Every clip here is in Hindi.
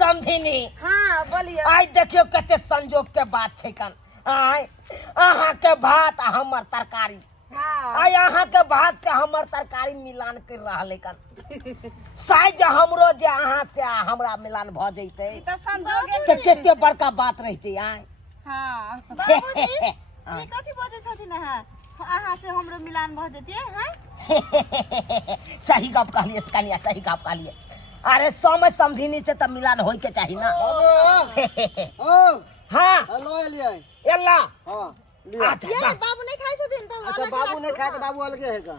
समझिनी हाँ बोलिए। आई देखियो कते संजोग के बात छै कन आई अहाँ के भात आ हमर तरकारी हाँ आई अहाँ के भात से हमर तरकारी मिलान कर रहले कन शायद हमरो जे अहाँ से हमरा मिलान भ जइते ई त संजोगे के कते बड़का बात रहते आई हाँ बाबूजी ई कथि बजे छथिन अहाँ से हमरो मिलान भ जतिए हैं सही गप कहलिए कनिया सही गप कहलिए अरे समय समझिनी से तो मिलान होय के चाहिए ना ओ हाँ हेलो एलिया एल्ला हां लिया अच्छा ये बाबू नहीं खाई छथिन त अच्छा बाबू नहीं खाए तो बाबू अलगे है का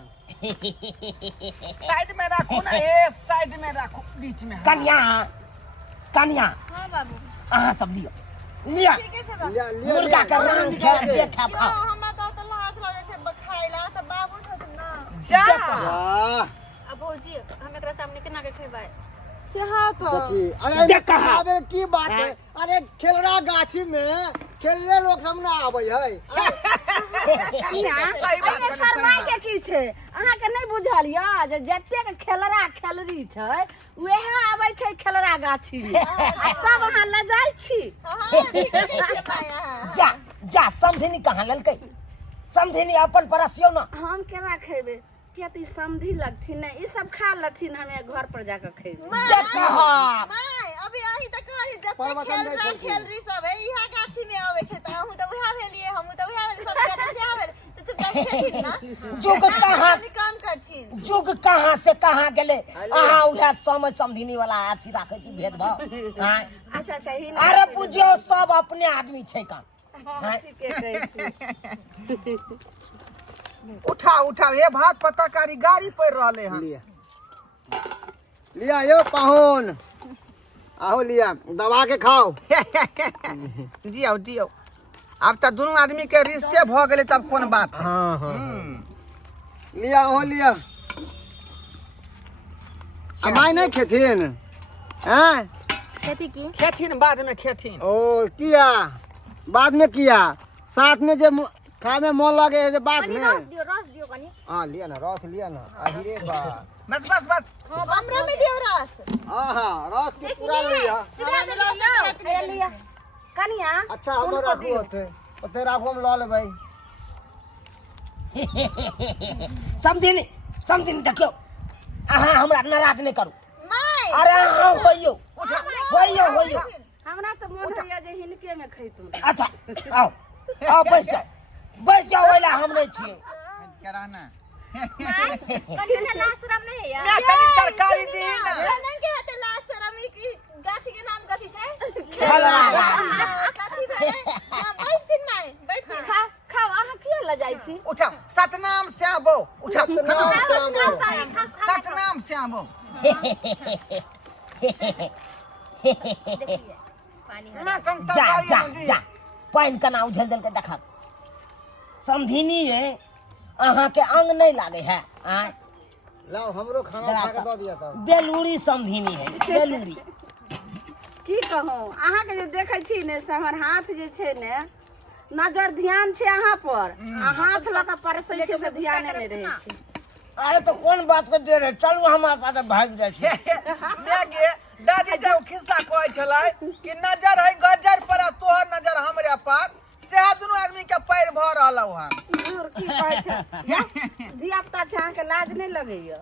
साइड में रखो ना ये साइड में रखो बीच में कन्या कन्या हां बाबू अहाँ सब दियो लिया ठीक है बाबू लिया लिया मुर्गा का रंग खा जे खा यो हमरा त लाज लागे छै खाइला त बाबू छथिन ना जा वाह अब भौजी हम एकरा सामने केना के खेबै से हां तो देखी अरे देख कहा। अबे की बात है अरे खेलरा गाछी में खेलने लोग सब ना आबै है अरे शर्मा के की छै अहाँ के नहीं बुझल या जे जते के खेलरा खेलरी छै वेहे आबै छै खेलरा गाछी में आ तब अहाँ ल जाइ छी हां ठीक है माया जा जा समझिनी कहाँ ललकै समझिनी अपन परसियो ना हम केना खेबै किया त समधी लगथिन ने ई सब खा लथिन हमे घर पर जाकर खेबै देख कहा माय अभी अही त कहली जते परवतन दै छलखिन। खेलरी सब है इहा गाछी में आवे छै त अहू त उहा भेलिए हमहू त उहा भेलिए सब के से आवे त चुपचाप खेथिन ना जुग कहाँ काम करथिन जुग कहाँ से कहाँ गेले अहाँ उहे समय समझिनी वाला अथी राखे छी भेदभाव हाँ अच्छा अच्छा ही अरे बुझियो सब अपने आदमी छै का ठीके कहै छी उठा उठा ये भात पत्रकारी गाड़ी पर रहले हन लिया लिया यो पाहुन आओ लिया दबा के खाओ दियो दियो अब त दोनों आदमी के रिश्ते भ गेले तब कोन बात है हाँ हाँ लिया हो लिया अब माय नहीं खेथिन हैं खेती की खेथिन बाद में खेथिन ओ किया बाद में किया साथ में जे खाए में मन लगे है जे बाद में रस दियो कनी हाँ लिया ना रस लिया ना अहिरे बा बस बस बस हमरा में दियो रस हाँ हाँ रस के पूरा लिया हमरा में रस खराब नहीं देली कनिया अच्छा हम रखू होते ओते राखू हम ला लेबै समझिनी समझिनी देखियो अहाँ हमरा नाराज नहीं करू माय अरे अहाँ होइयो होइयो हमरा त मन होइया जे हिनके में खैतू अच्छा आओ आओ बैस जाओ वाला हम नहीं छिए कराना कनिया लाशरम नहीं है मैं तनी तरकारी दी ना नहीं के हते लास्ट शरम ई गाछी के नाम कथि छै खेलरा गाछी। कथि भेले बैठथिन माय बैठथिन खाओ अहाँ किया ल जाइ छी उठा सतनाम श्यामो उठा सतनाम श्यामो। सतनाम श्यामो मैं कम जा तरकारी जा में दी। जा पानी का नाम उझल दल के देखा समझिनी है अहाँ के अंग नहीं लागे है आ लाओ हमरो खाना खा के दो दिया था बेलूरी समझिनी है बेलूरी की कहूं अहाँ के जे देखै छी ने से हमर हाथ जे छै ने नजर ध्यान छै अहाँ पर आ हाथ ल के परसै छै से ध्यान नहीं रहै छै अरे तो कौन बात को दे रहे चलू हमारे पास भाग जाए छी। मैं गे दादी जब खिस्सा कहै छलै कि नजर है गजर पर आ तोहर नजर हमरे पर से दुनू आदमी के पैर भ रहलौ हन दूर की कहै छै धिया पुता छै अहाँ के लाज नहीं लगैया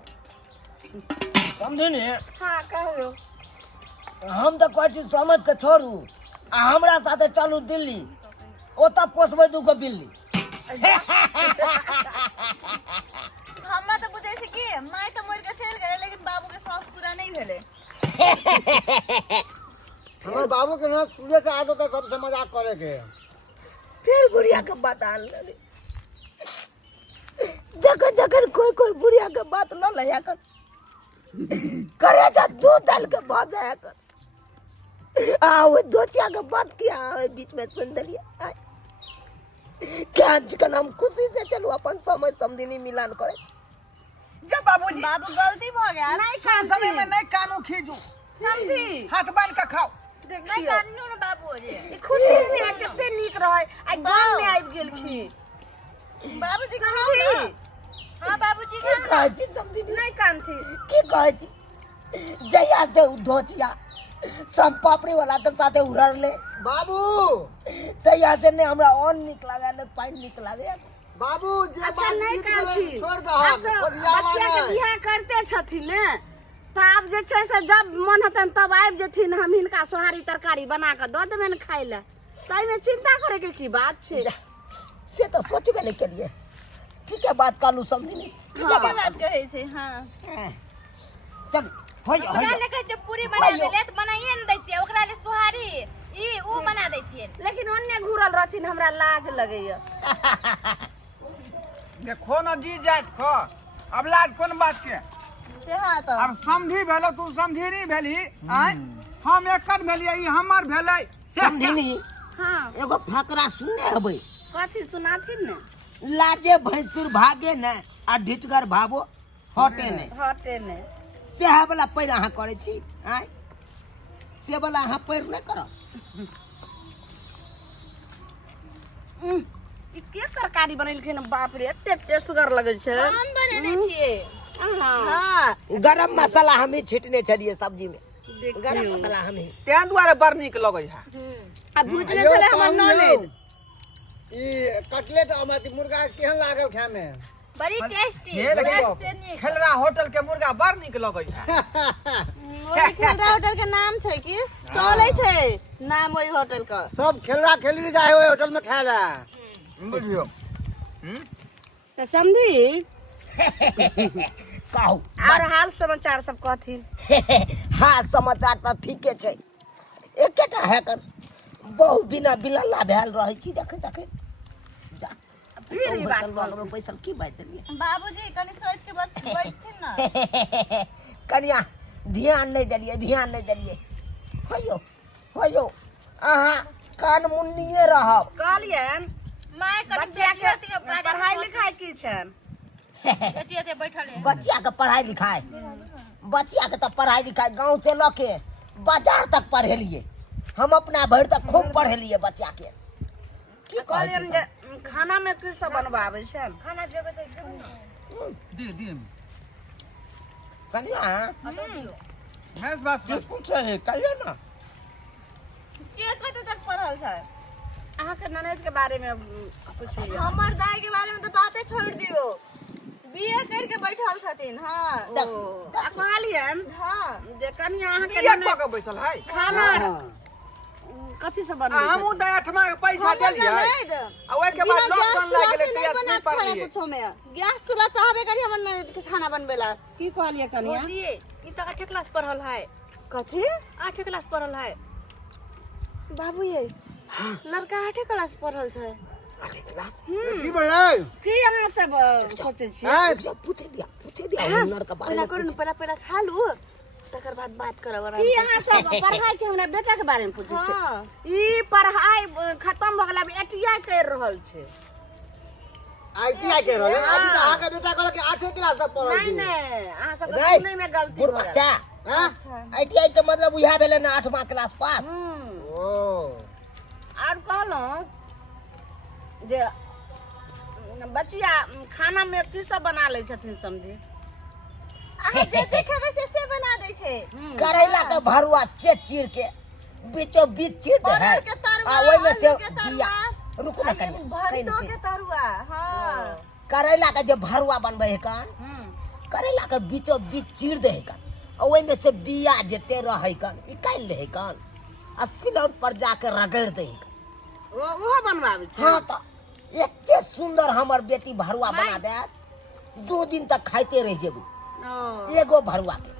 समझिनी हाँ कहू हम तो कहै छी समझ के छोड़ू आ हमरा साथे चलू दिल्ली ओतऽ पोसबै दूगो बिल्ली हमरा त बुझै छै कि माय त मर के चल गेले लेकिन बाबू के शौक पूरा नहीं भेले हमारे बाबू के ना सूर्य के आदत है सबसे मजाक करे के फिर बुढ़िया के बात आन लगे जगह जगह कोई बुढ़िया के बात न लया कर करे जा दूध डाल के बह जाया कर वो दोचिया के बात किया बीच में सुन दिलिए क्या चिकन हम खुशी से चलू अपन समय समझिनी मिलान करे जा बाबूजी बाबू गलती भ गया नहीं समय में नहीं कानू खींचू समझी हाथ बांध के खाओ नहीं कानू ना बाबू जी खुशी में कते नीक रहे आ गांव में आबि गेलखिन बाबूजी खाओ समझी ना हां बाबूजी की कहै छी समझिनी नहीं कानथी की कहै छी जहिया से उ धोचिया सब पापड़ी वाला के साथे उड़र ले बाबू तैया से ने हमरा ऑन निक लागे ने पानी निक लागे बाबू जे अच्छा बात नहीं जीत कहल गेलै, छी छोड़ दहक खोदियावा बच्चा के नहीं बियाह करते छथिन ने तऽ आब जे छै से जब मन हेतन तब आबि जेथिन हम हिनका सोहारी तरकारी बना कऽ दऽ देबनि खाय लए ताहिमे चिंता करे के की बात छै जा, से तो सोचबे नहीं केलिए ठीक है बात कालू समझी नहीं ठीक है बात कहै छै हाँ चल होय ओकरा ले कहै छै पूरी बना देले त बनाइए न दै छियै ओकरा ले सोहारी ई ऊ बना दै छियै लेकिन ओन्ने घूरल रहथिन हमरा लाज लगैया देखो न जी जाइत खो अब लाज कोन बात के से हाँ तो अब समझी भेलो तू समझी नहीं भेली आय हम एकन भेलियै ई हमर भेलै समझी नहीं हाँ एगो फकरा सुनने हबै कथी सुनाथिन ने लाजे भैंसुर भागे न आ ढिटगर भाबो हटे ने हटे ने सेहा वाला पैर अहाँ करे छी आय से वाला अहाँ पैर नहीं करब ई के तरकारी बनेलखिन बाप रे एते टेस्टगर लगै छै हम बनेने छियै हाँ हाँ गरम मसाला हम ही छीटने छलिए सब्जी में देखियौ गरम मसाला हम ही तें दुआरे बड़ नीक लगै है आ भुजने छले हमर ननद ई कटलेट अमती मुर्गा केहन लागल खाय में बड़ी टेस्टी हे देखियो खेलरा होटल के मुर्गा बड़ नीक लगै है ओही खेलरा होटल के नाम छै कि चलै छै नाम ओही होटल का सब खेलरा खेली जाए ओए होटल में खाए ला बुझियो तऽ समझी कहू और हाल समाचार सब कहथिन हाँ समाचार तो ठीके छै एकेटा है कर बहु बिना बिलल्ला भेल रहै छी देखे देखे जा फिर ई बात लग में पैसा की बात देलिए बाबूजी कनी सोच के बस बैठथिन ना कनिया ध्यान नहीं देलिए होयो अहाँ कान मुन्निए रहब कहलियन माय कनी बच्चा बेटियों के पढ़ाई लिखाई की छन बेटियों के बैठल है बच्चिया के पढ़ाई लिखाई बच्चिया के तो पढ़ाई लिखाई गांव से लके बाजार तक पढ़ेलिए हम अपना भर तक खूब पढ़ेलिए बच्चा के की कहै कहलियन छी जे खाना में की सब बनबाबै छन खाना देबे त दे कनिया बस पूछे है कहियो ना के कते तक पढ़ल छै अहाँ के ननद के बारे में पूछिए हमर दाई के बारे में तो बातें छोड़ दियो बीए करके बैठल छथिन हाँ कहलियन हाँ जे कनिया अहाँ के किया ननद कऽ के बैसल है खाना कथी से बनबै आ हमहू दया ठमा के पैसा देलियै आ ओए के बाद लॉकडाउन लाग गेलै नहीं किया बना नहीं खाना पड़लियै कुछो में गैस चूल्हा चाहबे करी हमर ननद के खाना बनबेला की कहलिए कनिया बुझिए ई त 8 क्लास पढ़ल है कथी 8 क्लास पढ़ल है बाबू ये लड़का 8 क्लास पढ़ल छै 8 क्लास की बड़े की अहाँ सब सोचै छी पूछे दिया हुनर के बारे में करू पहला खा लू तकर बाद बात करब की अहाँ सब पढ़ाई के हमरा बेटा के बारे में पूछै छी हाँ ई पढ़ाई खत्म भ गेला एटीआई कर रहल छै आईटीआई के रहले अभी तो आके बेटा कहल के 8 क्लास तक पढ़ल नहीं छी नहीं अहाँ सब नहीं, सुनै में गलती बुढ़ हो बच्चा गेल आईटीआई के मतलब यह भेले ना 8वां क्लास पास ओ और कहलहुँ जे बचिया खाना में की सब बना ले छथिन समझी अहाँ जे खेबै से बना दै छै करैला के भरुआ से चीर के बीचों बीच चीर दे है परोर के तरुआ, आ ओइ में से आलू के तरुआ, दिया रुको ना कनिया भरतो के तरुआ हाँ करैला के जो भरुआ बनबे है कान करैला के बीचों बीच चीर दे है कान आ ओइ में से बिया जेते रहे कान निकाल ले है कान आ सिलौट पर जाके रगड़ दे है कान वो बनवाबै छै हाँ तो एते सुंदर हमर बेटी भरुआ बना दे 2 दिन तक खाइते रह जेबू ओ एगो भरुआ के